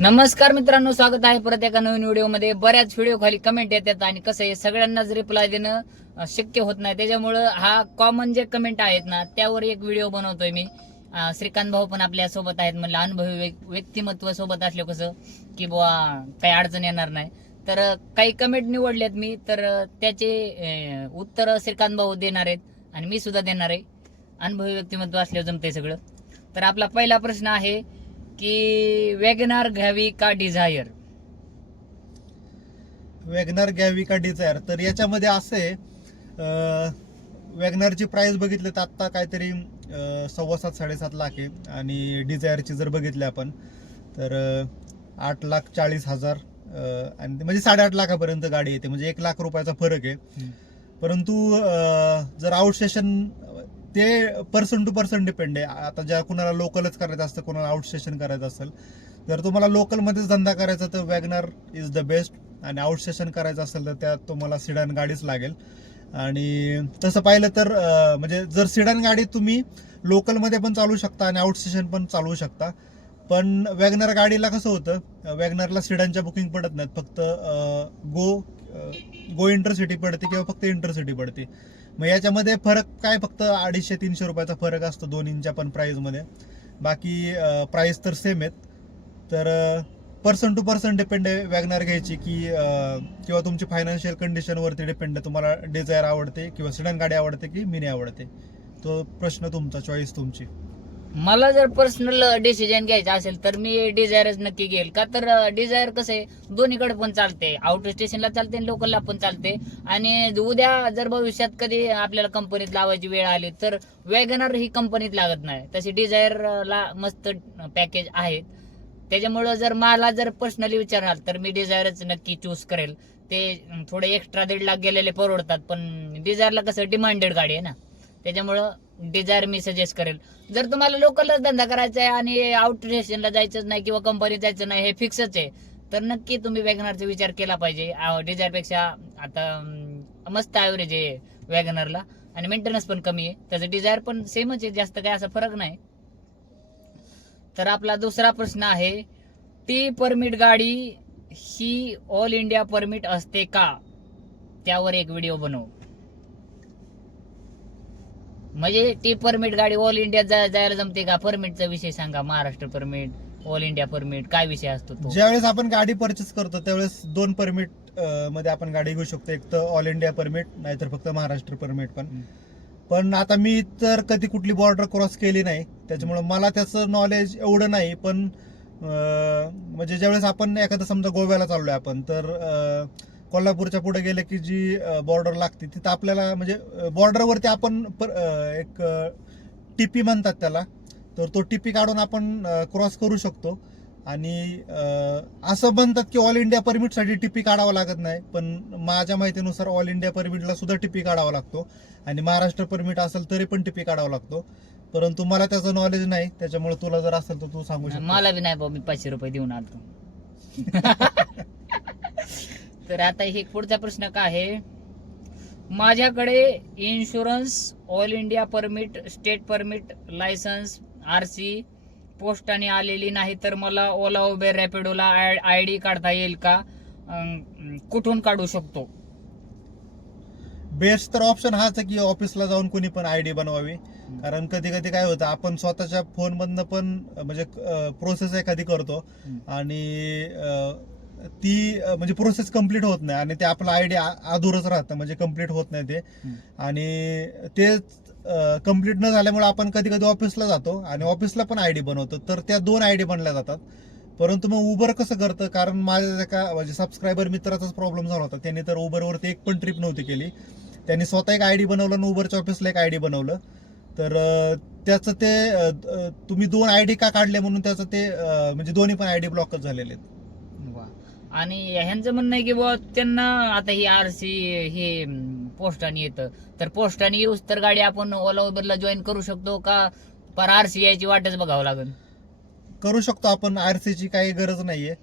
नमस्कार मित्रांनो स्वागत आहे परत एका नवीन व्हिडिओमध्ये. बऱ्याच व्हिडिओ खाली कमेंट येतात आणि कसं आहे सगळ्यांनाच रिप्लाय देणं शक्य होत नाही. त्याच्यामुळं हा कॉमन जे कमेंट आहेत ना त्यावर एक व्हिडिओ बनवतोय मी. श्रीकांत भाऊ पण आपल्यासोबत आहेत. म्हणलं अनुभवी व्यक्तिमत्व सोबत असले कसं की बुवा काही अडचण येणार नाही. तर काही कमेंट निवडल्यात मी. तर त्याचे उत्तर श्रीकांत भाऊ देणार आहेत आणि मी सुद्धा देणार आहे. अनुभवी व्यक्तिमत्व असल्यावर जमतंय सगळं. तर आपला पहिला प्रश्न आहे की वॅगनार घ्यावी का डिझायर वॅगनार घ्यावी का डिझायर तर याच्यामध्ये असं वॅगनारची प्राइस बघितली तर आत्ता काहीतरी सव्वा सात साडेसात लाख आहे. आणि डिझायरची जर बघितली आपण तर आठ लाख चाळीस हजार आणि म्हणजे साडेआठ लाखापर्यंत गाडी येते. म्हणजे एक लाख रुपयाचा फरक आहे. परंतु जर आउट स्टेशन ते पर्सन टू पर्सन डिपेंड आहे. आता ज्या कुणाला लोकलच करायचं असतं कुणाला आउट स्टेशन करायचं असेल जर तुम्हाला लोकलमध्येच धंदा करायचा तर वॅगनार इज द बेस्ट आणि आउट स्टेशन करायचं असेल तर त्यात तुम्हाला सिडान गाडीच लागेल. आणि तसं पाहिलं तर म्हणजे जर सिडान गाडी तुम्ही लोकलमध्ये पण चालवू शकता आणि आउट स्टेशन पण चालवू शकता. पण वॅगनर गाडीला कसं होतं वॅगनरला सिडनच्या बुकिंग पडत नाहीत. फक्त गो गो इंटरसिटी पडते किंवा फक्त इंटरसिटी पडते. मग याच्यामध्ये फरक काय फक्त अडीचशे तीनशे रुपयाचा फरक असतो दोन्हींच्या पण प्राईजमध्ये बाकी प्राईस तर सेम आहेत. तर पर्सन टू पर्सन डिपेंड आहे वॅगनार घ्यायची की किंवा तुमची फायनान्शियल कंडिशनवरती डिपेंड आहे. तुम्हाला डिझायर आवडते किंवा सिडन गाडी आवडते की मिनी आवडते? तो प्रश्न तुमचा चॉईस तुमची. मला जर पर्सनल डिसिजन घ्यायचा असेल तर मी डिझायरच नक्की घेईल. का तर डिझायर कसं आहे? दोन्हीकडे पण चालते आउट स्टेशनला चालते आणि लोकलला पण चालते आणि उद्या जर भविष्यात कधी आपल्याला कंपनीत लावायची वेळ आली तर वॅगनर ही कंपनीत लागत नाही. तशी डिझायरला मस्त पॅकेज आहेत त्याच्यामुळं जर मला जर पर्सनली विचाराल तर मी डिझायरच नक्की चूज करेल. ते थोडे एक्स्ट्रा दीड लाख गेलेले परवडतात पण डिझायरला कसं डिमांडेड गाडी आहे ना. त्याच्यामुळं डिझायर मी सजेस्ट करेल. जर तुम्हाला लोकलच धंदा करायचा आहे आणि आउट स्टेशनला जायचंच नाही किंवा कंपनीत जायचं नाही हे फिक्सच आहे. तर नक्की तुम्ही वॅगनरचा विचार केला पाहिजे. डिझायरपेक्षा आता मस्त ॲव्हरेज आहे वॅगनरला. आणि मेंटेनन्स पण कमी आहे. त्याचं डिझायर पण सेमच आहे जास्त काही असा फरक नाही. तर आपला दुसरा प्रश्न आहे टी परमिट गाडी ही ऑल इंडिया परमिट असते का? त्यावर एक व्हिडिओ बनवू. म्हणजे टी परमिट गाडी ऑल इंडियात जा- जायला जमते का? परमिटचा विषय सांगा. Maharashtra permit all India permit काय विषय असतो तो? ज्यावेळेस आपण गाडी परचेस करतो त्यावेळेस दोन परमिटमध्ये आपण गाडी घेऊ शकतो. एक तर ऑल इंडिया परमिट नाहीतर फक्त महाराष्ट्र परमिट पण. हम्म. पण आता मी तर कधी कुठली बॉर्डर क्रॉस केली नाही. त्याच्यामुळे मला त्याचं नॉलेज एवढं नाही पण अं, म्हणजे ज्यावेळेस आपण एखादं समजा गोव्याला चाललोय आपण तर अं, कोल्हापूरच्या पुढे गेले की जी बॉर्डर लागते तिथं आपल्याला म्हणजे बॉर्डरवरती आपण एक टीपी म्हणतात त्याला. तर तो टीपी काढून आपण क्रॉस करू शकतो. आणि असं म्हणतात की ऑल इंडिया परमिटसाठी टीपी काढावा लागत नाही पण माझ्या माहितीनुसार ऑल इंडिया परमिटला सुद्धा टीपी काढावा लागतो. आणि महाराष्ट्र परमिट असेल तरी पण टीपी काढावा लागतो. परंतु मला त्याचं नॉलेज नाही त्याच्यामुळे तुला जर असेल तर तू सांगू शकतो मला बी नाही बाबा मी पाचशे रुपये देऊन आलतो. तर आता हे पुढचा प्रश्न काय आहे? माझ्याकडे insurance all India permit state permit licence R C पोस्टाने आलेली नाही तर मला ओला उबेर रॅपिडोला आय डी काढता येईल का? कुठून काढू शकतो? बेस्ट तर ऑप्शन हाच आहे की ऑफिसला जाऊन कोणी पण आय डी बनवावी. कारण कधी कधी काय होतं आपण स्वतःच्या फोन मधनं पण म्हणजे प्रोसेस एखादी करतो. आणि ती म्हणजे प्रोसेस कंप्लीट होत नाही आणि ते आपलं आय डी अधूरच राहतं म्हणजे कंप्लीट होत नाही ते. आणि ते कंप्लीट न झाल्यामुळे आपण कधी कधी ऑफिसला जातो आणि ऑफिसला पण आय डी बनवतो. तर त्या दोन आय डी बनल्या जातात. परंतु मग उबर कसं करतं? कारण माझ्या एका म्हणजे सबस्क्रायबर मित्राचाच प्रॉब्लेम झाला होता. त्यांनी तर उबरवरती एक पण ट्रिप नव्हती केली. त्यांनी स्वतः एक आय डी बनवलं आणि उबरच्या ऑफिसला एक आय डी बनवलं. तर त्याचं ते तुम्ही दोन आय डी का काढले म्हणून त्याचं ते म्हणजे दोन्ही पण आय डी ब्लॉकच झालेले आहेत. आणि ह्यांचं म्हणणं आहे की बुवा त्यांना आता ही आर सी हे पोस्टाने येतं. तर पोस्टाने येऊस तर गाडी आपण ओला उबरला जॉईन करू शकतो का? पर आर सी यायची वाटच बघावं लागेल करू शकतो आपण आरसीची काही गरज नाहीये.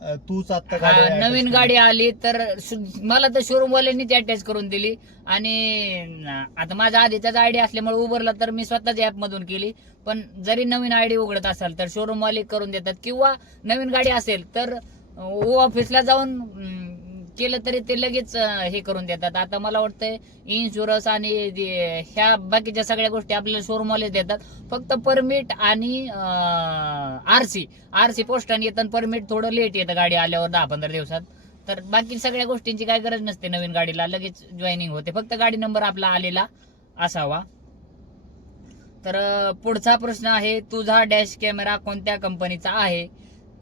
अ, तूच आता हा, गाडी नवीन गाडी आली तर शु- मला तर शोरूम वाल्यांनीच अटॅच करून दिली. आणि आता माझा आधीचाच आयडी असल्यामुळे उबरला तर मी स्वतःच ऍप मधून केली. पण जरी नवीन आयडी उघडत असाल तर शोरूम वाले करून देतात. किंवा नवीन गाडी असेल तर ऑफिसला जाऊन केलं तरी ते लगेच हे करून देतात. आता मला वाटतंय इन्शुरन्स आणि ह्या बाकीच्या सगळ्या गोष्टी आपल्याला शोरूमवाले देतात. फक्त परमिट आणि आरसी आरसी पोस्टाने येतं परमिट थोडं लेट येतं गाडी आल्यावर दहा पंधरा दिवसात. तर बाकी सगळ्या गोष्टींची काय गरज नसते नवीन गाडीला. लगेच जॉईनिंग होते. फक्त गाडी नंबर आपला आलेला असावा. तर पुढचा प्रश्न आहे तुझा डॅश कॅमेरा कोणत्या कंपनीचा आहे?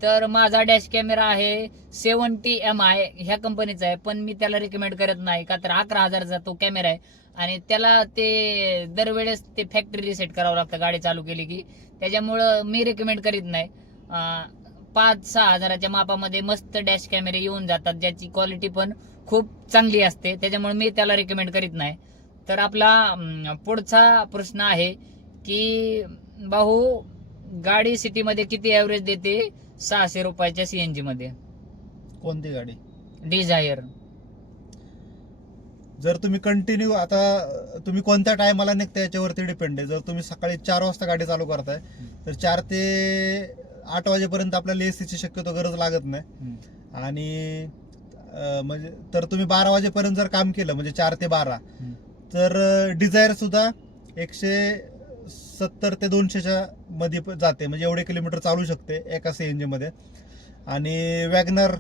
तर माझा डॅश कॅमेरा आहे सेवन्टी एम आय ह्या कंपनीचा आहे. पण मी त्याला रिकमेंड करत नाही का तर अकरा हजारचा तो कॅमेरा आहे. आणि त्याला ते दरवेळेस ते फॅक्टरी रिसेट करावं लागतं गाडी चालू केली की. त्याच्यामुळं मी रिकमेंड करीत नाही. पाच सहा हजाराच्या मापामध्ये मस्त डॅश कॅमेरे येऊन जातात. ज्याची क्वालिटी पण खूप चांगली असते. त्याच्यामुळे मी त्याला रिकमेंड करीत नाही. तर आपला पुढचा प्रश्न आहे की भाऊ गाडी सिटीमध्ये किती ॲव्हरेज देते? सहाशे रुपयाच्या सीएनजी मध्ये. कोणती गाडी? डिझायर जर तुम्ही कंटिन्यू आता तुम्ही कोणत्या टायमाला निघता याच्यावरती डिपेंड आहे. जर तुम्ही सकाळी चार वाजता गाडी चालू करताय तर चार ते आठ वाजेपर्यंत आपल्याला एसीची शक्यतो गरज लागत नाही. आणि म्हणजे तर तुम्ही बारा वाजेपर्यंत जर काम केलं म्हणजे चार ते बारा तर डिझायर सुद्धा एकशे सत्तर ते दोनशेच्या मध्ये जाते. म्हणजे एवढे किलोमीटर चालू शकते एका सीएनजी मध्ये. आणि वॅगनर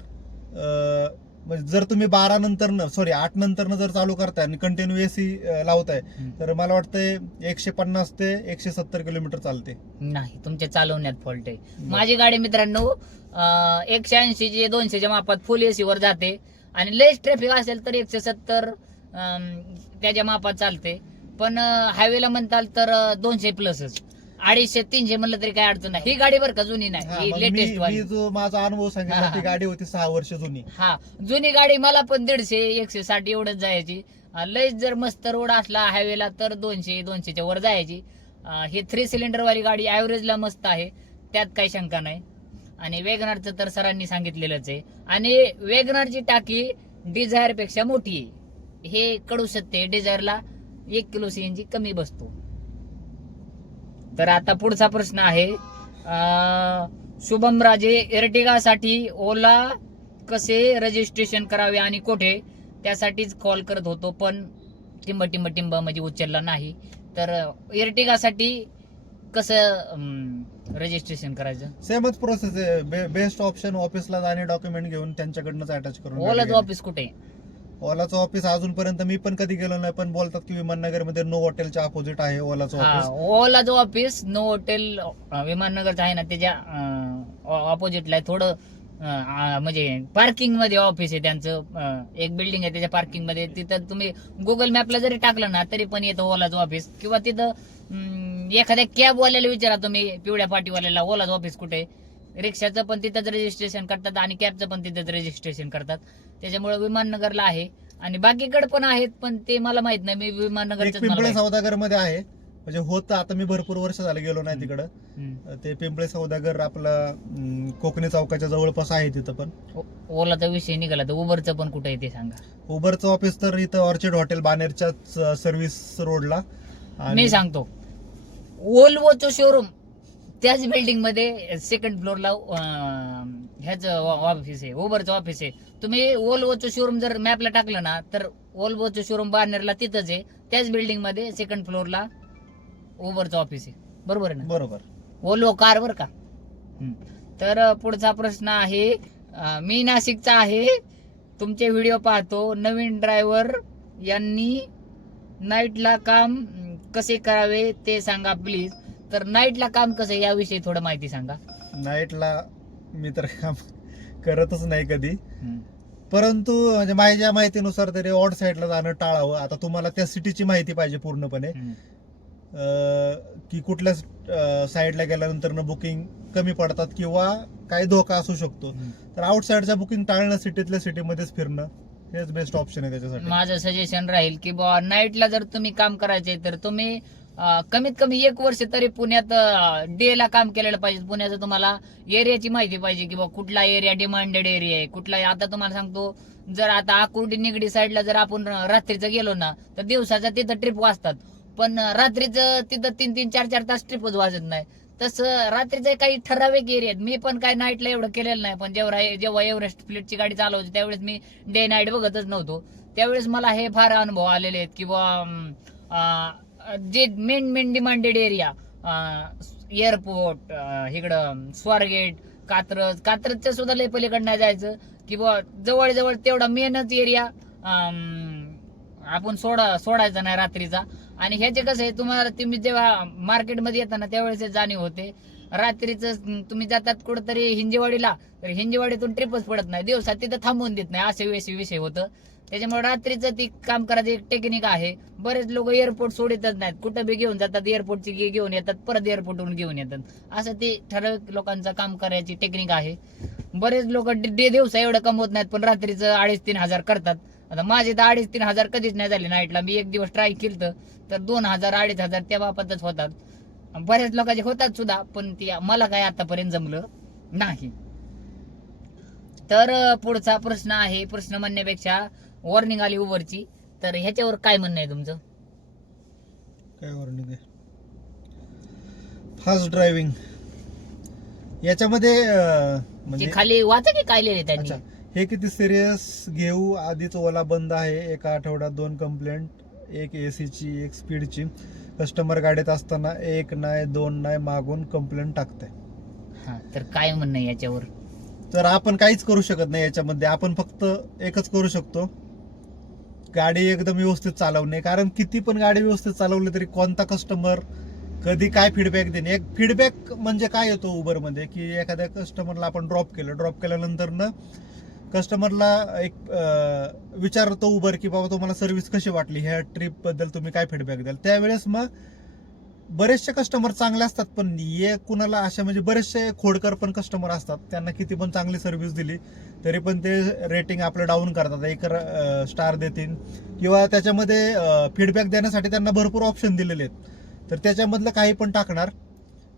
म्हणजे जर तुम्ही बारा नंतर सॉरी आठ नंतर जर चालू करताय आणि कंटिन्यू एसी लावताय तर मला वाटतं एकशे पन्नास ते एकशे सत्तर किलोमीटर चालते. नाही तुमच्या चालवण्यात फॉल्ट आहे. माझी गाडी मित्रांनो एकशे ऐंशी चे दोनशेच्या मापात फुल एसी वर जाते. आणि लेस ट्रॅफिक असेल तर एकशे सत्तर त्याच्या मापात चालते. पण हायवेला म्हणताल तर दोनशे प्लसच अडीचशे तीनशे म्हणलं तरी काय अडचण नाही. ही गाडी बरं का जुनी नाही. ही लेटेस्ट मी वाली. मी जो माझा अनुभव सांगितला. ती गाडी होती सहा वर्ष जुनी. हा. जुनी गाडी मला पण दीडशे एकशे साठ एवढंच जायची. अं, लयच जर मस्त रोड असला हायवेला तर दोनशे दोनशेच्या वर जायची. अं, ही थ्री सिलेंडर वाली गाडी ॲव्हरेजला मस्त आहे. त्यात काही शंका नाही. आणि वेगनारचं तर सरांनी सांगितलेलंच आहे. आणि वेगनारची टाकी डिझायरपेक्षा मोठी आहे. हे कडू सत्य डिझायरला एक किलो सीएनजी कमी बसतो. तर आता पुढचा प्रश्न आहे शुभम राजे एर्टिगासाठी ओला कसे रजिस्ट्रेशन करावे आणि कुठे? त्यासाठीच कॉल करत होतो पण टिंब टिंब टिंब म्हणजे उचलला नाही. तर एर्टिगासाठी कसं रजिस्ट्रेशन करायचं? सेमच प्रोसेस आहे. बेस्ट ऑप्शन ऑफिसला जाणे डॉक्युमेंट घेऊन त्यांच्याकडनंच अटॅच करून ओलाचं. ऑफिस कुठे? आहे? ओलाचं ऑफिस अजूनपर्यंत मी पण कधी गेलो नाही पण बोलतात की विमाननगरमध्ये नो हॉटेलच्या अपोजिट आहे ओलाचं ऑफिस ओलाचं ऑफिस नो हॉटेल विमाननगरचं आहे ना त्याच्या ऑपोजिटला आहे. थोडं अं, म्हणजे पार्किंगमध्ये ऑफिस आहे त्यांचं अं, एक बिल्डिंग आहे त्याच्या पार्किंगमध्ये. तिथं तुम्ही गुगल मॅपला जरी टाकलं ना तरी पण येतं ओलाचं ऑफिस किंवा तिथं अं, एखाद्या कॅब वाल्याला विचारा तुम्ही पिवळ्या पाटीवाल्याला ओलाचं ऑफिस कुठे? आहे? रिक्षाचं पण तिथंच रजिस्ट्रेशन करतात आणि कॅबचं पण तिथंच रजिस्ट्रेशन करतात. त्याच्यामुळे विमाननगरला आहे. आणि बाकीकडे पण आहेत पण ते मला माहीत नाही. मी एक विमाननगरच पिंपळे सौदागरमध्ये आहे. म्हणजे होतं आता मी भरपूर वर्ष झालं गेलो नाही तिकडं. ते पिंपळे सौदागर आपलं अं, कोकणी चौकाच्या जवळपास आहे तिथं पण. ओलाचा विषय निघाला तर उबरचं पण कुठे आहे ते सांगा. उबरचं ऑफिस तर इथं ऑर्चिड हॉटेल बानेरच्याच सर्व्हिस रोडला मी सांगतो. ओल्वोचं शोरूम त्याच बिल्डिंगमध्ये सेकंड फ्लोअरला ह्याच ऑफिस आहे उबरचं ऑफिस आहे. तुम्ही ओल्वोचं शोरूम जर मॅपला टाकलं ना तर ओल्वोचं शोरूम बानेरला तिथंच आहे. त्याच बिल्डिंगमध्ये सेकंड फ्लोअरला उबरचं ऑफिस आहे. बरोबर आहे ना? बरोबर. ओल्वो कार बर का. तर पुढचा प्रश्न आहे मी नाशिकचा आहे. तुमचे व्हिडिओ पाहतो. नवीन ड्रायव्हर यांनी नाईटला काम कसे करावे ते सांगा प्लीज तर नाईटला काम कसं आहे याविषयी थोडं माहिती सांगा. नाईटला मी तर काम करतच नाही कधी. हम्म. परंतु म्हणजे माझ्या माहितीनुसार तरी ऑड साईडला जाणं टाळावं. आता तुम्हाला त्या सिटीची माहिती पाहिजे पूर्णपणे. हम्म. अं, की कुठल्या साईडला गेल्यानंतर बुकिंग कमी पडतात किंवा काही धोका असू शकतो. तर आउटसाईडच्या बुकिंग टाळणं सिटीतल्या सिटीमध्येच फिरणं हेच बेस्ट ऑप्शन आहे त्याच्यासाठी. माझं सजेशन राहील की बुवा नाईटला जर तुम्ही काम करायचे तर तुम्ही कमीत कमी एक वर्ष तरी पुण्यात डे ला काम केलेलं पाहिजे. पुण्याचं तुम्हाला एरियाची माहिती पाहिजे की बा कुठला एरिया डिमांडेड एरिया आहे. कुठला आता तुम्हाला सांगतो जर आता आकुर्डी निगडी साईडला जर आपण रात्रीचं गेलो ना तर दिवसाचा तिथं ट्रिप वाजतात पण रात्रीचं तिथं तीन तीन चार चार तास ट्रिपच वाजत नाही. तसं रात्रीचं काही ठराविक एरियात मी पण काय नाईटला एवढं केलेलं नाही पण जेव्हा जेव्हा एव्हरेस्ट फ्लिटची गाडी चालवते त्यावेळेस मी डे नाईट बघतच नव्हतो. त्यावेळेस मला हे फार अनुभव आलेले आहेत किंवा जे main main demanded area airport इकडं स्वारगेट कात्रज कात्रजच्या सुद्धा लय पलीकडनं जायचं जायचं. किंवा जवळ जवळ तेवढा मेनच एरिया आपण सोडा सोडायचा नाही रात्रीचा. आणि ह्याचे कसं आहे तुम्हाला तुम्ही जेव्हा मार्केटमध्ये येताना त्यावेळेस जाणीव होते. रात्रीचं तुम्ही जातात कुठंतरी हिंजेवाडीला तर हिंजेवाडीतून ट्रिपच पडत नाही. दिवसात तिथं थांबवून देत नाही. असे विषय विषय होतं. त्याच्यामुळे रात्रीचं ती काम करायचं एक टेक्निक आहे. बरेच लोक एअरपोर्ट सोडतच नाहीत. कुठं बी घेऊन जातात एअरपोर्टची गे- घेऊन येतात परत एअरपोर्टवरून घेऊन येतात. असं ती ठराविक लोकांचं काम करायची टेक्निक आहे. बरेच लोक डे दिवसा एवढं कमवत नाहीत पण रात्रीचं अडीच तीन हजार करतात. आता माझे तर अडीच तीन हजार कधीच नाही झाले. नाईटला मी एक दिवस ट्राय केलं तर दोन हजार अडीच हजार त्या बापातच होतात. बऱ्याच लोकांचे होतात सुद्धा पण ती मला काय आतापर्यंत जमलं नाही. तर पुढचा प्रश्न आहे प्रश्न म्हणण्यापेक्षा वॉर्निंग आली उबरची तर ह्याच्यावर काय म्हणणं आहे तुमचं? काय वॉर्निंग आहे? फास्ट ड्रायव्हिंग याच्यामध्ये अं, ते म्हणजे खाली वाचा की काय लिहिले त्यांनी? अच्छा. हे किती सिरियस घेऊ आधीच ओला बंद आहे एका आठवड्यात दोन कंप्लेंट एक एसीची एक स्पीडची. कस्टमर गाडीत असताना एक नाही दोन नाही मागून कंप्लेंट टाकते. हा तर काय म्हणणं आहे याच्यावर? तर आपण काहीच करू शकत नाही याच्यामध्ये. आपण फक्त एकच करू शकतो. गाडी एकदम व्यवस्थित चालवणे. कारण किती पण गाडी व्यवस्थित चालवली तरी कोणता कस्टमर कधी काय फीडबॅक देणे. एक फीडबॅक म्हणजे काय येतो उबरमध्ये की एखाद्या कस्टमरला आपण ड्रॉप केलं. ड्रॉप केल्यानंतर ना कस्टमरला एक विचारतो उबर की बाबा तुम्हाला सर्व्हिस कशी वाटली? ह्या ट्रिपबद्दल तुम्ही काय फीडबॅक द्याल? त्यावेळेस मग बरेचसे कस्टमर चांगले असतात पण ये कुणाला अशा म्हणजे बरेचसे खोडकर पण कस्टमर असतात. त्यांना किती पण चांगली सर्व्हिस दिली तरी पण ते रेटिंग आपलं डाऊन करतात. एक स्टार देतील. किंवा त्याच्यामध्ये फीडबॅक देण्यासाठी त्यांना भरपूर ऑप्शन दिलेले आहेत. तर त्याच्यामधलं काही पण टाकणार.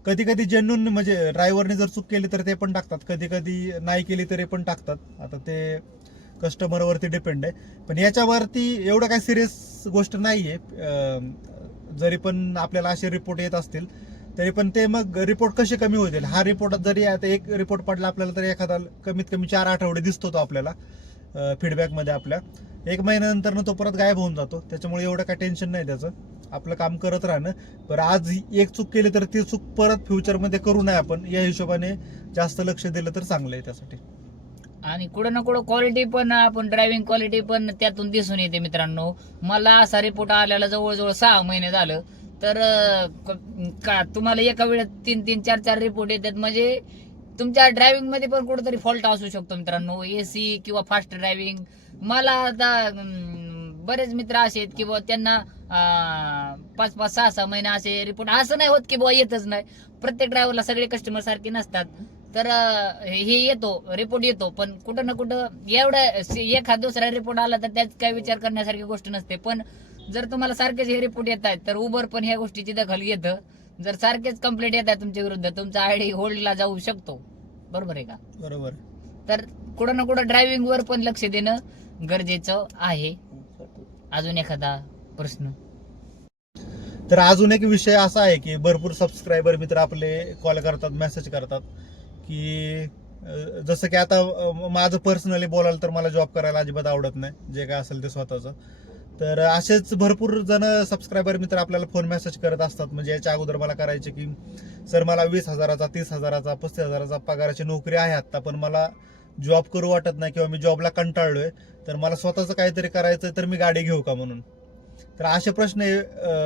कधी कधी जेन्युन म्हणजे ड्रायव्हरने जर चूक केली तर ते पण टाकतात. कधी कधी नाही केली तरी पण टाकतात. आता ते कस्टमरवरती डिपेंड आहे. पण याच्यावरती एवढं काय सिरियस गोष्ट नाही आहे जरी पण आपल्याला असे रिपोर्ट येत असतील तरी पण ते मग रिपोर्ट कसे कमी होतील? हा रिपोर्ट जरी आता एक रिपोर्ट पडला आपल्याला तरी एखादा कमीत कमी चार आठवडे दिसतो तो आपल्याला फीडबॅकमध्ये आपल्या. एक महिन्यानंतर तो परत गायब होऊन जातो. त्याच्यामुळे एवढं काय टेन्शन नाही त्याचं. आपलं काम करत राहणं. पण आज एक चूक केली तर ती चूक परत फ्युचरमध्ये करू नये आपण. या हिशोबाने जास्त लक्ष दिलं तर चांगलं आहे त्यासाठी. आणि कुठं ना कुठं क्वालिटी पण आपण ड्रायव्हिंग क्वालिटी पण त्यातून दिसून येते मित्रांनो. मला असा रिपोर्ट आलेला जवळजवळ सहा महिने झालं. तर का तुम्हाला एका वेळेत तीन तीन चार चार रिपोर्ट येतात. म्हणजे तुमच्या ड्रायव्हिंगमध्ये पण कुठेतरी फॉल्ट असू शकतो मित्रांनो. एसी किंवा फास्ट ड्रायव्हिंग मला आता बरेच मित्र असे आहेत की बुवा त्यांना पाच पाच सहा सहा महिने असे रिपोर्ट असं नाही होत की बुवा येतच नाही. प्रत्येक ड्रायव्हरला सगळे कस्टमर सारखे नसतात. तर हे येतो रिपोर्ट येतो पण कुठं ना कुठं एवढं एखाद दुसरा रिपोर्ट आला तर त्यात काही विचार करण्यासारखी गोष्ट नसते. पण जर तुम्हाला सारखेच हे रिपोर्ट येत आहेत तर उबर पण ह्या गोष्टीची दखल घेतं. जर सारखेच कंप्लेंट येत आहे तुमच्या विरुद्ध तुमचा आयडी होल्डला जाऊ शकतो. बरोबर आहे का? बरोबर. तर कुठं ना कुठं ड्रायव्हिंग वर पण लक्ष देणं गरजेचं आहे. अजून एखादा प्रश्न? तर अजून एक विषय असा आहे की भरपूर सबस्क्रायबर मित्र आपले कॉल करतात मेसेज करतात की जसं की आता माझं पर्सनली बोलाल तर मला जॉब करायला अजिबात आवडत नाही जे काय असेल ते स्वतःचं. तर असेच भरपूर जण सबस्क्रायबर मित्र आपल्याला फोन मेसेज करत असतात. म्हणजे याच्या अगोदर मला करायचे की सर मला वीस हजाराचा तीस हजाराचा पस्तीस हजाराचा पगाराची नोकरी आहे आत्ता पण मला जॉब करू वाटत नाही किंवा मी जॉबला कंटाळलोय तर मला स्वतःचं काहीतरी करायचं तर मी गाडी घेऊ का म्हणून? तर असे प्रश्न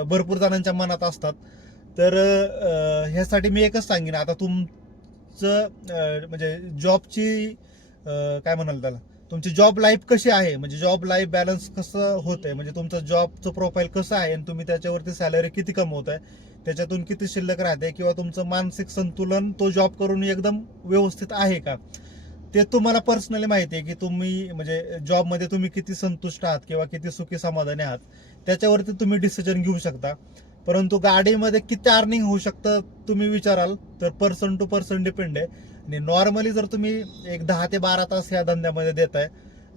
भरपूर जणांच्या मनात असतात. तर ह्यासाठी मी एकच सांगेन आता तुमचं म्हणजे जॉबची काय म्हणाल त्याला? तुमची जॉब लाईफ कशी आहे? म्हणजे जॉब लाईफ बॅलन्स कसं होत आहे म्हणजे तुमचं जॉबचं प्रोफाईल कसं आहे? आणि तुम्ही त्याच्यावरती सॅलरी किती कमवत आहे त्याच्यातून किती शिल्लक राहते? किंवा तुमचं मानसिक संतुलन तो जॉब करून एकदम व्यवस्थित आहे का? ते तुम्हाला पर्सनली माहिती आहे की तुम्ही म्हणजे जॉबमध्ये तुम्ही किती संतुष्ट आहात किंवा किती सुखी समाधानी आहात त्याच्यावरती तुम्ही डिसिजन घेऊ शकता. परंतु गाडीमध्ये किती अर्निंग होऊ शकतं तुम्ही विचाराल तर पर्सन टू पर्सन डिपेंड आहे. आणि नॉर्मली जर तुम्ही एक दहा ते बारा तास या धंद्यामध्ये देत आहे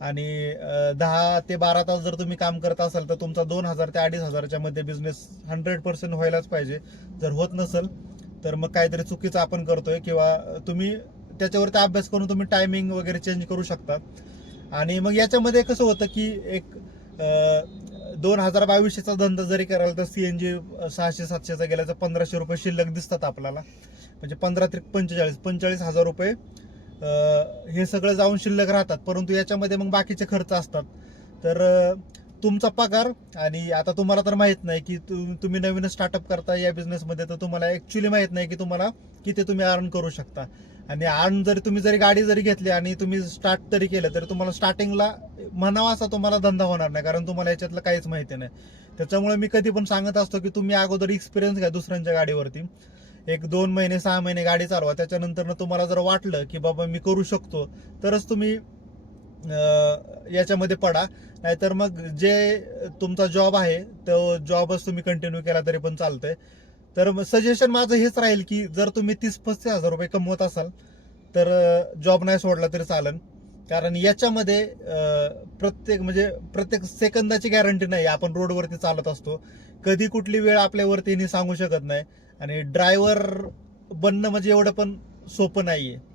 आणि दहा ते बारा तास जर तुम्ही काम करत असाल तर तुमचा दोन हजार ते अडीच हजारच्या मध्ये बिझनेस हंड्रेड पर्सेंट व्हायलाच पाहिजे. जर होत नसेल तर मग काहीतरी चुकीचं आपण करतोय किंवा तुम्ही त्याच्यावरती अभ्यास करून तुम्ही टायमिंग वगैरे चेंज करू शकता. आणि मग याच्यामध्ये कसं होतं की एक दोन हजार बावीसशेचा धंदा जरी कराल तर सी एन जी सहाशे सातशेचा गेला तर पंधराशे रुपये शिल्लक दिसतात आपल्याला. म्हणजे पंधरा त्रिक पंचेचाळीस पंचेचाळीस हजार रुपये हे सगळं जाऊन शिल्लक राहतात. परंतु याच्यामध्ये मग बाकीचे खर्च असतात. तर तुमचा पगार आणि आता तुम्हाला तर माहीत नाही की तुम्ही नवीन स्टार्टअप करता या बिझनेसमध्ये तर तुम्हाला ॲक्च्युली माहीत नाही की तुम्हाला किती तुम्ही अर्न करू शकता. आणि आण जरी तुम्ही जरी गाडी जरी घेतली आणि तुम्ही स्टार्ट तरी केलं तरी तुम्हाला स्टार्टिंगला म्हणावा असा तुम्हाला धंदा होणार नाही कारण तुम्हाला याच्यातलं काहीच माहिती नाही. त्याच्यामुळे मी कधी पण सांगत असतो की तुम्ही अगोदर एक्सपिरियन्स घ्या दुसऱ्यांच्या गाडीवरती. एक दोन महिने सहा महिने गाडी चालवा त्याच्यानंतर तुम्हाला जर वाटलं की बाबा मी करू शकतो तरच तुम्ही याच्यामध्ये पडा. नाहीतर मग जे तुमचा जॉब आहे तो जॉबच तुम्ही कंटिन्यू केला तरी पण चालतंय. तर सजेशन माझं हेच राहील की जर तुम्ही तीस पस्तीस हजार रुपये कमवत असाल तर जॉब नाही सोडला तरी चालेल कारण याच्यामध्ये प्रत्येक म्हणजे प्रत्येक सेकंदाची गॅरंटी नाही. आपण रोडवरती चालत असतो. कधी कुठली वेळ आपल्यावरती सांगू शकत नाही. आणि ड्रायव्हर बनणं म्हणजे एवढं पण सोपं नाही आहे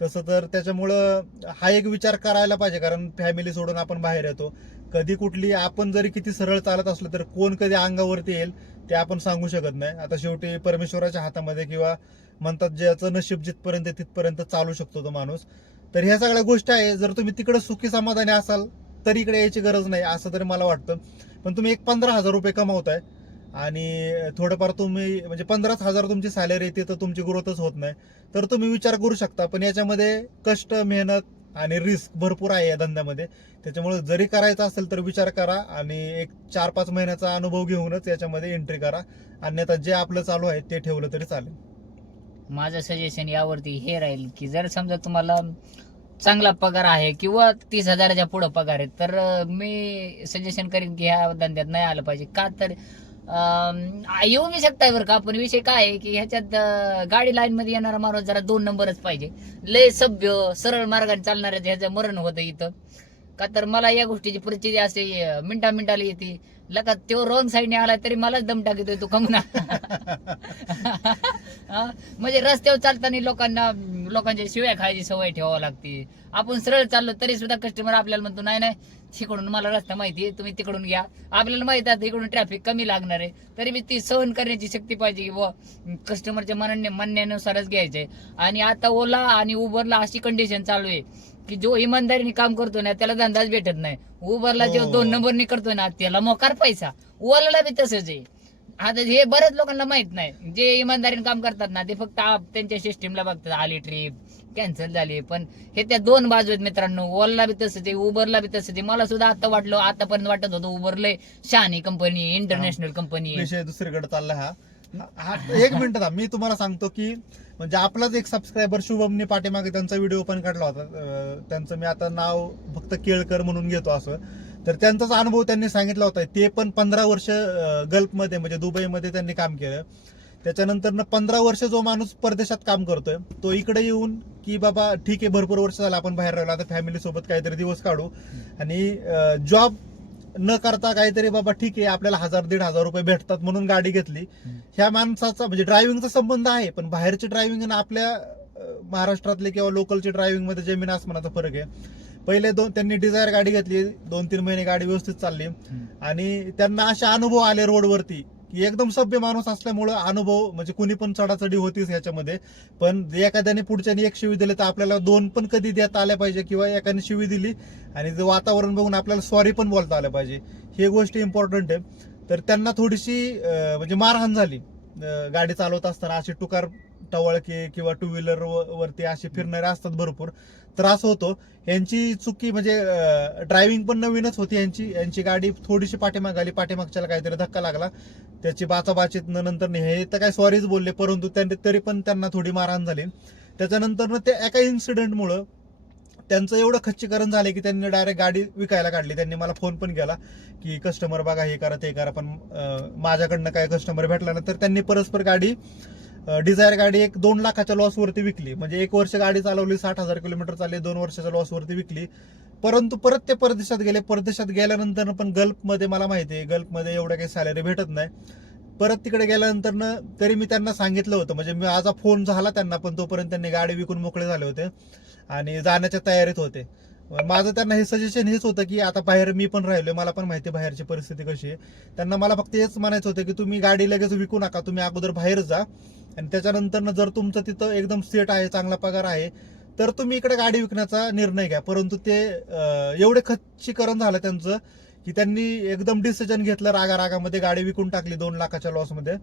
तसं तर त्याच्यामुळं हा एक विचार करायला पाहिजे. कारण फॅमिली सोडून आपण बाहेर येतो. कधी कुठली आपण जरी किती सरळ चालत असलो तर कोण कधी अंगावरती येईल? ते आपण सांगू शकत नाही. आता शेवटी परमेश्वराच्या हातामध्ये किंवा म्हणतात ज्याचं नशीब जिथपर्यंत तिथपर्यंत चालू शकतो तो माणूस. तर ह्या सगळ्या गोष्टी आहे. जर तुम्ही तिकडे सुखी समाधानी असाल तर इकडे यायची गरज नाही असं तरी मला वाटतं. पण तुम्ही एक पंधरा हजार रुपये कमावताय आणि थोडंफार तुम्ही म्हणजे पंधराच हजार तुमची सॅलरी येते तर तुमची ग्रोथच होत नाही. तर तुम्ही विचार करू शकता. पण याच्यामध्ये कष्ट मेहनत आणि रिस्क भरपूर आहे या धंद्यामध्ये. त्याच्यामुळे जरी करायचं असेल तर विचार करा आणि एक चार पाच महिन्याचा अनुभव घेऊनच याच्यामध्ये एंट्री करा. अन्यथा जे आपलं चालू आहे ते ठेवलं तरी चालेल. माझं सजेशन यावरती हे राहील की जर समजा तुम्हाला चांगला पगार आहे किंवा तीस हजाराच्या पुढं पगार आहे तर मी सजेशन करीन की ह्या धंद्यात नाही आलं पाहिजे. का तर येऊ मी शकताय बरं का पण विषय काय आहे की ह्याच्यात गाडी लाईन मध्ये येणारा माणूस जरा दोन नंबरच पाहिजे. लय सभ्य सरळ मार्गाने चालणाऱ्या ह्याचं मरण होतं इथं. का तर मला या गोष्टीची परिस्थिती असे मिनटा मिनटाला येते. लका तो रॉंग साईडने आला तरी मलाच दम टाकतोय तू कमना? म्हणजे रस्त्यावर चालताना लोकांना लोकांच्या शिव्या खायची सवय ठेवावं लागते. आपण सरळ चाललो तरी सुद्धा कस्टमर आपल्याला म्हणतो नाही नाही तिकडून मला रस्ता माहिती आहे तुम्ही तिकडून घ्या. आपल्याला माहिती आहे इकडून ट्रॅफिक कमी लागणार आहे. तरी मी ती सहन करण्याची शक्ती पाहिजे की बुवा कस्टमरच्या मनाने म्हणण्यानुसारच घ्यायचंय. आणि आता ओला आणि उबरला अशी कंडिशन चालू आहे. की जो इमानदारीने काम करतो ना त्याला धंदाच भेटत नाही. उबरला जो हो. दोन नंबरनी करतोय ना त्याला मोकार पैसा. ओलाला बी तसंच आहे. आता हे बऱ्याच लोकांना माहीत नाही. जे इमानदारीने काम करतात ना ते फक्त आप त्यांच्या सिस्टीमला बघतात. आली ट्रिप कॅन्सल झाली. पण हे त्या दोन बाजू आहेत मित्रांनो ओलला बी तसंच आहे उबरला बी तसंच आहे. मला सुद्धा आता वाटलं आतापर्यंत वाटत होतं उबर लय शहाणी कंपनी इंटरनॅशनल कंपनी विषय दुसरीकडे चालला हा. हा एक मिनिट था मी तुम्हाला सांगतो की म्हणजे आपलाच एक सबस्क्रायबर शुभमने पाठीमागे त्यांचा व्हिडिओ पण काढला होता. त्यांचं मी आता नाव फक्त केळकर म्हणून घेतो असं. तर त्यांचाच अनुभव त्यांनी सांगितला होता. ते पण पंधरा वर्ष गल्फमध्ये म्हणजे दुबईमध्ये त्यांनी काम केलं. त्याच्यानंतर पंधरा वर्ष जो माणूस परदेशात काम करतोय तो इकडे येऊन की बाबा ठीक आहे भरपूर वर्ष झालं आपण बाहेर राहिलो आता फॅमिली सोबत काहीतरी दिवस काढू. आणि जॉब न करता काहीतरी बाबा ठीक आहे आपल्याला हजार दीड हजार रुपये भेटतात म्हणून गाडी घेतली. ह्या माणसाचा म्हणजे ड्रायव्हिंगचा संबंध आहे पण बाहेरची ड्रायव्हिंग आणि आपल्या महाराष्ट्रातले किंवा लोकलची ड्रायव्हिंगमध्ये जमीन आसमानाचा फरक आहे. पहिले दोन त्यांनी डिझायर गाडी घेतली दोन तीन महिने गाडी व्यवस्थित चालली. आणि त्यांना असे अनुभव आले रोडवरती की एकदम सभ्य माणूस असल्यामुळं अनुभव म्हणजे कुणी पण चढाचढी होतीच ह्याच्यामध्ये. पण एखाद्याने पुढच्याने एक शिवी दिली तर आपल्याला दोन पण कधी देता आल्या पाहिजे किंवा एकाने शिवी दिली आणि ते वातावरण बघून आपल्याला सॉरी पण बोलता आलं पाहिजे. हे गोष्टी इम्पॉर्टंट आहे. तर त्यांना थोडीशी म्हणजे मारहाण झाली. गाडी चालवत असताना अशी टुकार टवळके किंवा टू व्हीलर वरती असे फिरणारे असतात भरपूर. त्रास होतो. यांची चुकी म्हणजे ड्रायव्हिंग पण नवीनच होती यांची. यांची गाडी थोडीशी पाठीमाग आली. पाठीमागच्याला काहीतरी धक्का लागला. त्याची बाचाबाचीत नंतर हे तर काय सॉरीच बोलले परंतु त्यांनी तरी पण त्यांना थोडी मारहाण झाली. त्याच्यानंतर ते एका इन्सिडेंटमुळं त्यांचं एवढं खच्चीकरण झालं की त्यांनी डायरेक्ट गाडी विकायला काढली. त्यांनी मला फोन पण केला की कस्टमर बघा हे करा ते करा. पण माझ्याकडनं काय कस्टमर भेटला ना तर त्यांनी परस्पर गाडी डिझायर गाडी एक दोन लाखाच्या लॉसवरती विकली. म्हणजे एक वर्ष गाडी चालवली साठ हजार किलोमीटर चालली दोन वर्षाच्या लॉसवरती विकली. परंतु परत ते परदेशात गेले. परदेशात गेल्यानंतर पण गल्फमध्ये मला माहिती आहे गल्फमध्ये एवढं काही सॅलरी भेटत नाही. परत तिकडे गेल्यानंतर तरी मी त्यांना सांगितलं होतं. म्हणजे मी माझा फोन झाला त्यांना पण तोपर्यंत त्यांनी गाडी विकून मोकळे झाले होते. आणि जाण्याच्या तयारीत होते. माझं त्यांना हे सजेशन हेच होतं की आता बाहेर मी पण राहिलोय मला पण माहिती आहे बाहेरची परिस्थिती कशी आहे. त्यांना मला फक्त हेच म्हणायचं होतं की तुम्ही गाडी लगेच विकू नका तुम्ही अगोदर बाहेर जा. आणि त्याच्यानंतर जर तुमचं तिथं एकदम सेट आहे चांगला पगार आहे तर तुम्ही इकडे गाडी विकण्याचा निर्णय घ्या. परंतु ते एवढे खच्चीकरण झालं त्यांचं की त्यांनी एकदम डिसिजन घेतलं रागा रागामध्ये गाडी विकून टाकली दोन लाखाच्या लॉसमध्ये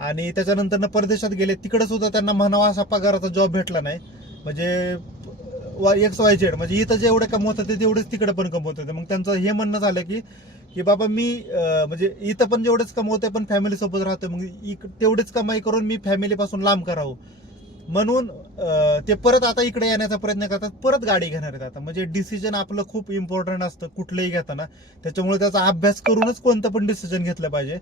आणि त्याच्यानंतर परदेशात गेले तिकडे सुद्धा त्यांना म्हणावा असा पगाराचा जॉब भेटला नाही. म्हणजे एक्स वाय झेड म्हणजे इथं जेवढे कमवत होते तेवढेच तिकडे पण कमवत होते. मग त्यांचं हे म्हणणं झालं की की बाबा मी म्हणजे इथं पण जेवढेच कमवतोय पण फॅमिली सोबत राहतोय. मग इक- तेवढीच कमाई करून मी फॅमिली पासून लांब करावं. म्हणून ते परत आता इकडे येण्याचा प्रयत्न करतात परत गाडी घेणार आहेत आता. म्हणजे डिसिजन आपलं खूप इम्पॉर्टंट असतं कुठलंही घेताना. त्याच्यामुळे त्याचा अभ्यास करूनच कोणतं पण डिसिजन घेतलं पाहिजे.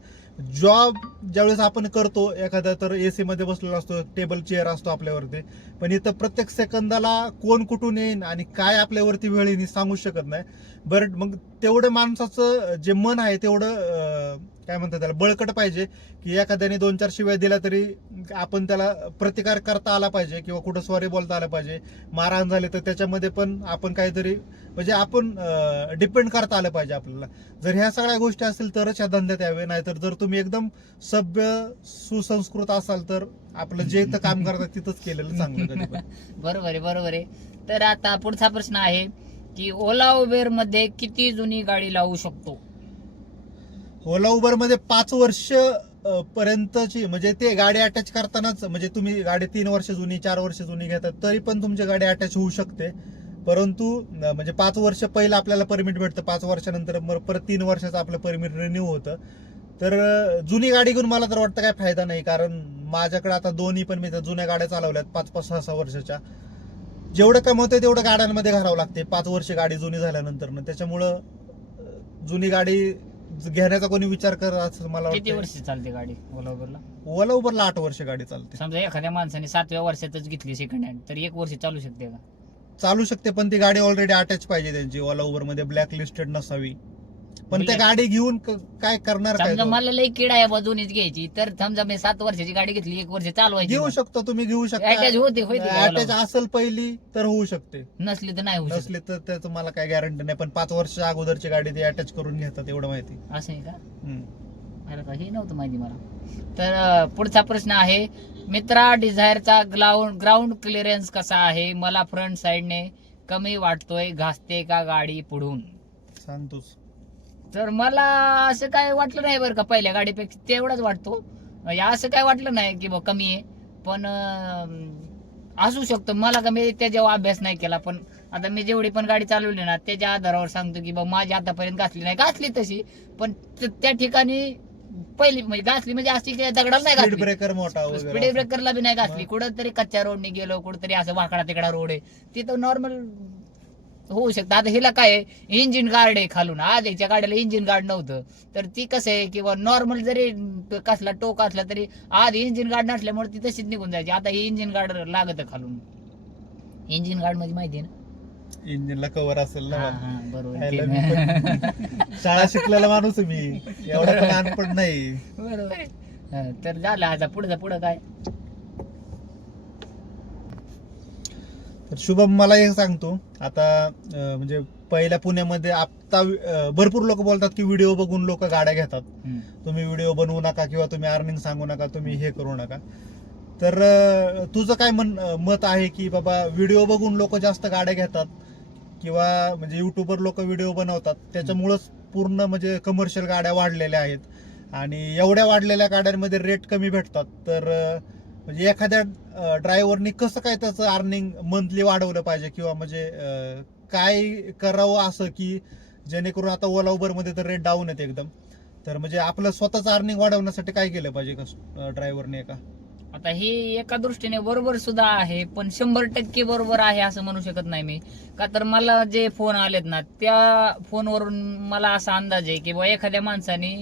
जॉब ज्यावेळेस आपण करतो एखाद्या तर ए सीमध्ये बसलेला असतो टेबल चेअर असतो आपल्यावरती. पण इथं प्रत्येक सेकंदाला कोण कुठून येईन आणि काय आपल्यावरती वेळ येईन सांगू शकत नाही. बरं मग तेवढं माणसाचं जे मन आहे तेवढं काय म्हणतात त्याला? बळकट पाहिजे की एखाद्याने दोन चार शिव्या दिल्या तरी आपण त्याला प्रतिकार करता आला पाहिजे किंवा कुठं स्वारी बोलता आलं पाहिजे. मारहाण झाले तर त्याच्यामध्ये पण आपण काहीतरी म्हणजे आपण डिपेंड करता आलं पाहिजे आपल्याला. जर ह्या सगळ्या गोष्टी असतील तरच ह्या धंद्यात यावे नाहीतर जर तुम्ही एकदम सभ्य सुसंस्कृत असाल तर आपलं जे इथं काम करतात तिथंच केलेलं चांगलं बरोबर आहे बरोबर आहे. तर आता पुढचा प्रश्न आहे की ओला उबेरमध्ये किती जुनी गाडी लावू शकतो? ओला उबरमध्ये पाच वर्ष पर्यंतची म्हणजे ते गाडी अटॅच करतानाच म्हणजे तुम्ही गाडी तीन वर्ष जुनी चार वर्ष जुनी घेतात तरी पण तुमची गाडी अटॅच होऊ शकते. परंतु म्हणजे पाच वर्ष पहिलं आपल्याला परमिट भेटतं पाच वर्षानंतर मग परत तीन वर्षाचं आपलं परमिट रिन्यू होतं. तर जुनी गाडी घेऊन मला तर वाटतं काय फायदा नाही कारण माझ्याकडे आता दोन्ही पण मी जुन्या गाड्या चालवल्यात पाच पाच सहा सहा वर्षाच्या. जेवढं कमवतंय तेवढं गाड्यांमध्ये घालावं लागते पाच वर्ष गाडी जुनी झाल्यानंतर त्याच्यामुळं जुनी गाडी घेण्याचा कोणी विचार करत असं मला किती वर्ष चालते गाडी ओला उबरला ओला उबरला आठ वर्ष गाडी चालते. समजा एखाद्या माणसाने सातव्या वर्षातच घेतली सेकंड हँड तर एक वर्ष चालू शकते का? चालू शकते पण ती गाडी ऑलरेडी अटॅच पाहिजे त्यांची. ओला उबरमध्ये ब्लॅक लिस्टेड नसावी. पण त्या Black- गाडी घेऊन क- काय करणार काय समजा तो? मला लई किडा आहे बाजूनीच घ्यायची तर समजा मी सात वर्षाची गाडी घेतली एक वर्ष चालवायची घेऊ शकतो तुम्ही घेऊ शकता. होते होते अटॅच? असेल पहिली तर होऊ शकते. नसली तर नाही होऊ शकत. नसली तर मला काय गॅरंटी नाही पण पाच वर्षाच्या अगोदरची गाडी ती अटॅच करून घेतात एवढं माहिती. असं आहे का? हम्म. अरे का हे नव्हतं माहिती मला. तर अं, पुढचा प्रश्न आहे मित्रा डिझायरचा ग्राउंड ग्राउंड क्लिअरन्स कसा आहे? मला फ्रंट साइडने कमी वाटतोय घासते का गाडी पुढून? सांगतोस. तर मला असं काय वाटलं नाही बरं का पहिल्या गाडीपेक्षा तेवढाच वाटतो. म्हणजे असं काय वाटलं नाही की बा कमी आहे. पण असू शकतो. मला का मी त्याच्यावर अभ्यास नाही केला. पण आता मी जेवढी पण गाडी चालवली ना त्याच्या आधारावर सांगतो की बा माझी आतापर्यंत घातली नाही. घातली तशी पण त्या ठिकाणी पहिली म्हणजे घातली म्हणजे अशी दगडाला नाही घातली. ब्रेकर मोठा स्पीड ब्रेकरला बी नाही घातली. मग? कुठं तरी कच्च्या रोडने गेलो कुठंतरी असं वाकडा तिकडा रोड आहे. तिथं नॉर्मल होऊ शकतं. आता हिला काय इंजिन गार्ड आहे खालून. आज याच्या गाडीला इंजिन गार्ड नव्हतं. तर ती कसं आहे? किंवा नॉर्मल जरी कसला टोक असला तरी आज इंजिन गार्ड नसल्यामुळे ती तशीच निघून जायची. आता ही इंजिन गार्ड लागत खालून. इंजिन गार्ड म्हणजे माहिती आहे ना? इंजिनला कव्हर असेल ना बरोबर. शाळा शिकलेला माणूस मी. एवढा पण नाही. बरोबर. तर झालं. आता पुढचं पुढं काय? तर शुभम मला एक सांगतो. आता म्हणजे पहिल्या पुण्यामध्ये आता भरपूर लोक बोलतात की व्हिडिओ बघून लोक गाड्या घेतात. तुम्ही व्हिडिओ बनवू नका किंवा तुम्ही अर्निंग सांगू नका तुम्ही हे करू नका. तर तुझं काय मन मत आहे की बाबा व्हिडिओ बघून लोक जास्त गाड्या घेतात किंवा म्हणजे युट्यूबवर लोक व्हिडिओ बनवतात त्याच्यामुळंच पूर्ण म्हणजे कमर्शियल गाड्या वाढलेल्या आहेत. आणि एवढ्या वाढलेल्या गाड्यांमध्ये रेट कमी भेटतात. तर म्हणजे एखाद्या ड्रायव्हरनी कसं काय त्याचं अर्निंग मंथली वाढवलं पाहिजे? किंवा म्हणजे काय करावं असं की जेणेकरून आता ओला उबरमध्ये तर रेट डाऊन आहेत एकदम? तर म्हणजे आपलं स्वतःच अर्निंग वाढवण्यासाठी काय केलं पाहिजे का ड्रायव्हरने का आता हे एका दृष्टीने बरोबर सुद्धा आहे पण शंभर टक्के बरोबर आहे असं म्हणू शकत नाही मी. का तर मला जे फोन आलेत ना त्या फोनवरून मला असा अंदाज आहे की बा एखाद्या माणसाने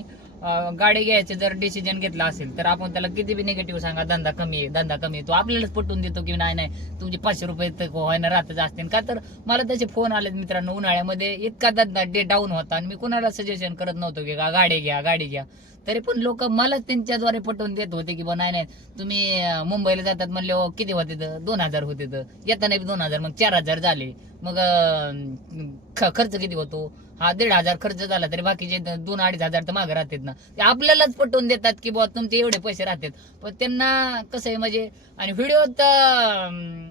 गाडी घ्यायचे जर डिसिजन घेतला असेल तर आपण त्याला किती बी निगेटिव्ह सांगा धंदा कमी आहे धंदा कमी आहे. तो आपल्यालाच पटवून देतो की नाही नाही तुमचे पाचशे रुपये तर व्हायला राहतच असतील का तर मला त्याचे फोन आलेत मित्रांनो उन्हाळ्यामध्ये इतका धंदा डे डाऊन होता आणि मी कुणाला सजेशन करत नव्हतो की गा- गाडी घ्या गाडी घ्या. तरी पण लोक मलाच त्यांच्याद्वारे पटवून देत होते की बा नाही नाही तुम्ही मुंबईला जातात म्हणले "हो, किती होते तर? दोन हजार होते तर. येताना बी दोन हजार मग चार हजार झाले. मग ख- खर्च किती होतो? हा दीड हजार खर्च झाला तरी बाकीचे दोन अडीच हजार तर मागे राहतात ना. ते आपल्यालाच पटवून देतात की बुवा तुमचे एवढे पैसे राहतात. पण त्यांना कसं आहे म्हणजे आणि व्हिडिओ तर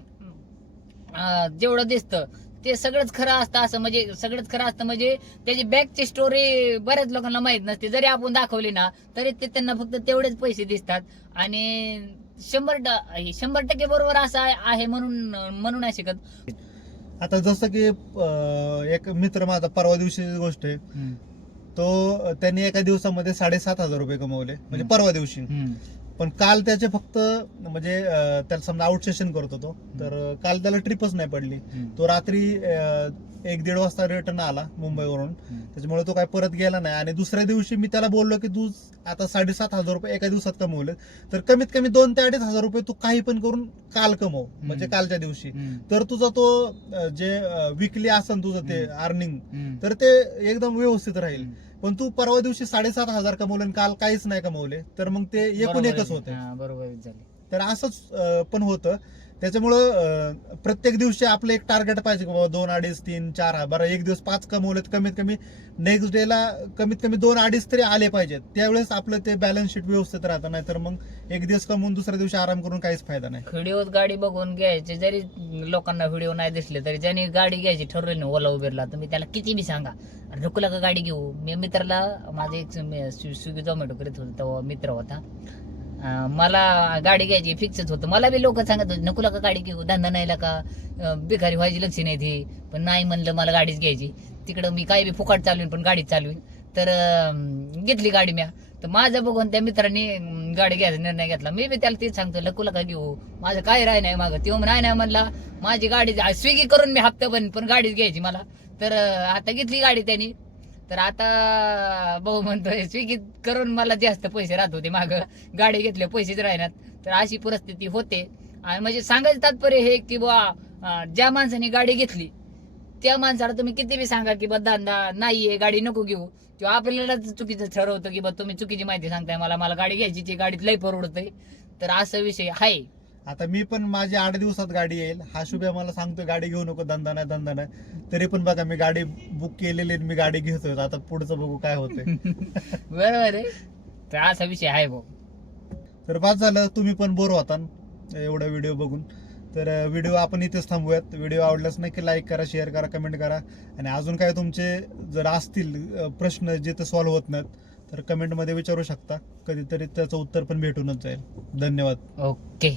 जेवढं दिसतं ते सगळंच खरं असतं असं म्हणजे सगळंच खरं असतं म्हणजे त्याची बॅकची स्टोरी बऱ्याच लोकांना माहीत नसते. जरी आपण दाखवली ना तरी ते त्यांना फक्त तेवढेच पैसे दिसतात. आणि शंभर शंभर टक्के बरोबर असं आहे- म्हणून म्हणू नाही शकत. आता जसं की एक मित्र माझा परवा दिवशीची गोष्ट आहे. तो त्यांनी एका दिवसामध्ये साडेसात हजार रुपये कमवले. म्हणजे. परवा दिवशी. पण काल त्याचे फक्त म्हणजे त्याला समजा आउट सेशन करत होतो तर काल त्याला ट्रिपच नाही पडली. तो रात्री एक दीड वाजता रिटर्न आला मुंबईवरून. त्याच्यामुळे तो काय परत गेला नाही. आणि दुसऱ्या दिवशी मी त्याला बोललो की तू आता साडेसात हजार रुपये एका दिवसात कमवले. तर कमीत कमी दोन ते अडीच हजार रुपये तू काही पण करून काल कमव म्हणजे कालच्या दिवशी. तर तुझा तो जे विकली असन तुझं ते. अर्निंग तर ते एकदम व्यवस्थित राहील. पण तू परवा दिवशी साडेसात हजार कमवले आणि काल काहीच नाही कमवले तर मग ते एकूण एकच होते. बरोबर झाले. तर असंच पण होतं. त्याच्यामुळं प्रत्येक दिवशी आपलं एक टार्गेट पाहिजे की बाबा दोन अडीच तीन चार हा बरं एक दिवस पाच कमवलेत कमीत कमी नेक्स्ट डेला कमीत कमी दोन अडीच तरी आले पाहिजेत. त्यावेळेस आपलं ते बॅलन्स शीट व्यवस्थित राहतं नाही तर मग एक दिवस कमवून दुसऱ्या दिवशी आराम करून काहीच फायदा नाही. व्हिडिओ गाडी बघून घ्यायचे जरी लोकांना व्हिडिओ नाही दिसले तरी ज्याने गाडी घ्यायची ठरवली ना ओला उबेरला तुम्ही त्याला किती बी सांगा. अरे नको का गाडी घेऊ. मी मित्राला माझे एक स्वी- स्विगी झोमॅटो करीत होतो तेव्हा मित्र होता. मला गाडी घ्यायची फिक्सच होतं. मला बी लोक सांगत होते नको का गाडी घेऊ धंदा नाही का भिकारी बेकारी व्हायची लक्ष नाही ती. पण नाही म्हणलं मला गाडीच घ्यायची. तिकडं मी काही बी फुकाट चालवीन पण गाडीच चालवीन. तर घेतली गाडी म्या. तर माझं बघून त्या मित्रांनी गाडी घ्यायचा निर्णय घेतला. मी बी त्याला तेच सांगतो लकुला का घेऊ. माझं काय राय नाही मागं. तेव्हा नाही नाही म्हणला माझी गाडी स्विगी करून मी हप्ता पण पण गाडीच घ्यायची मला. तर आता घेतली गाडी त्यांनी. तर आता भाऊ म्हणतोय स्विगी करून मला जास्त पैसे राहत होते माग गाडी घेतले पैसेच राहणार तर अशी परिस्थिती होते. आणि म्हणजे सांगायचं तात्पर्य हे की बा ज्या माणसाने गाडी घेतली त्या माणसाला तुम्ही किती बी सांगा की बा धंदा नाहीये गाडी नको घेऊ. किंवा आपल्याला चुकीचं ठरवतं की बा तुम्ही चुकीची माहिती सांगताय मला मला गाडी घ्यायची ती गाडीत लई परवडतंय. तर असा विषय आहे. आता मी पण माझी आठ दिवसात गाडी येईल. हा शुभ्या मला सांगतो गाडी घेऊ नको धंदा नाही धंदा नाही तरी पण बघा मी गाडी बुक केलेली आहे, मी गाडी घेतोय. आता पुढचं बघू काय होतंय. बरोबर आहे. तर असा विषय आहे भाऊ. तर बाद झालं तुम्ही पण बोर होता एवढा व्हिडिओ बघून. तर व्हिडिओ आपण इथेच थांबूयात. व्हिडिओ आवडल्यास नक्की लाईक करा शेअर करा कमेंट करा. आणि अजून काय तुमचे जर असतील अ, प्रश्न जे तर सॉल्व्ह होत नाहीत तर कमेंटमध्ये विचारू शकता. कधीतरी त्याचं उत्तर पण भेटूनच जाईल. धन्यवाद. ओके